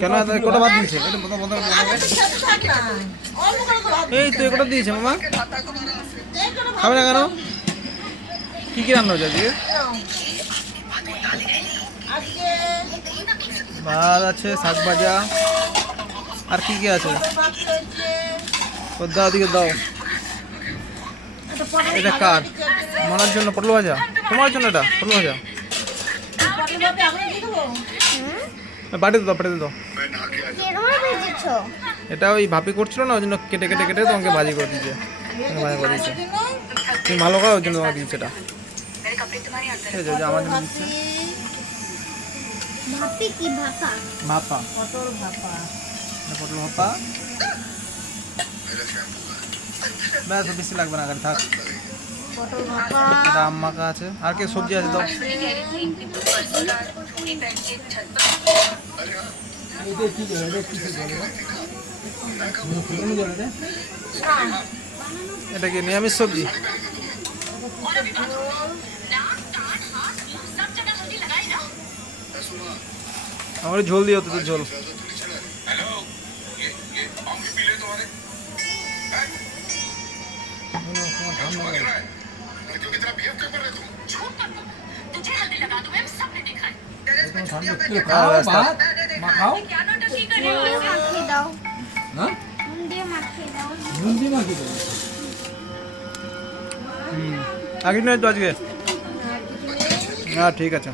কেন কোটা ভাত দিয়েছে? এই তো কোটা দিয়েছে মামা, খাবে না কেন? কি কি রান্না হচ্ছে আজকে? ভাত আছে, শাক ভাজা, আর কি কি আছে? দাও দিকে দাও। এটা কার? মনার জন্য পটল ভাজা, তোমার জন্য এটা পটল ভাজা। বাড়িতে দাও, বাড়িতে দাও। এটা ওই ভাপি করছিল না, ওই জন্য কেটে কেটে কেটে তোমাকে ভাজি করে দিয়েছে, ভাজা করে দিয়েছে। তুমি ভালো খাও, ওই জন্য তোমাকে দিয়েছে এটা। ঠিক আছে, আমার জন্য দিচ্ছে ভাপা, পটল ভাপা। ব্যাস, বেশি লাগবে না, থাক। এটা আম মাখা আছে, আর কি সবজি আছে? দাও। এটা কি নিরামিষ সবজি? আমার ঝোল দিও তো, ঝোল। আগে নয় তো আজকে? হ্যাঁ ঠিক আছে,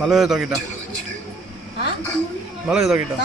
ভালো হয়ে তরকারিটা, ভালো হয়ে তরকারিটা।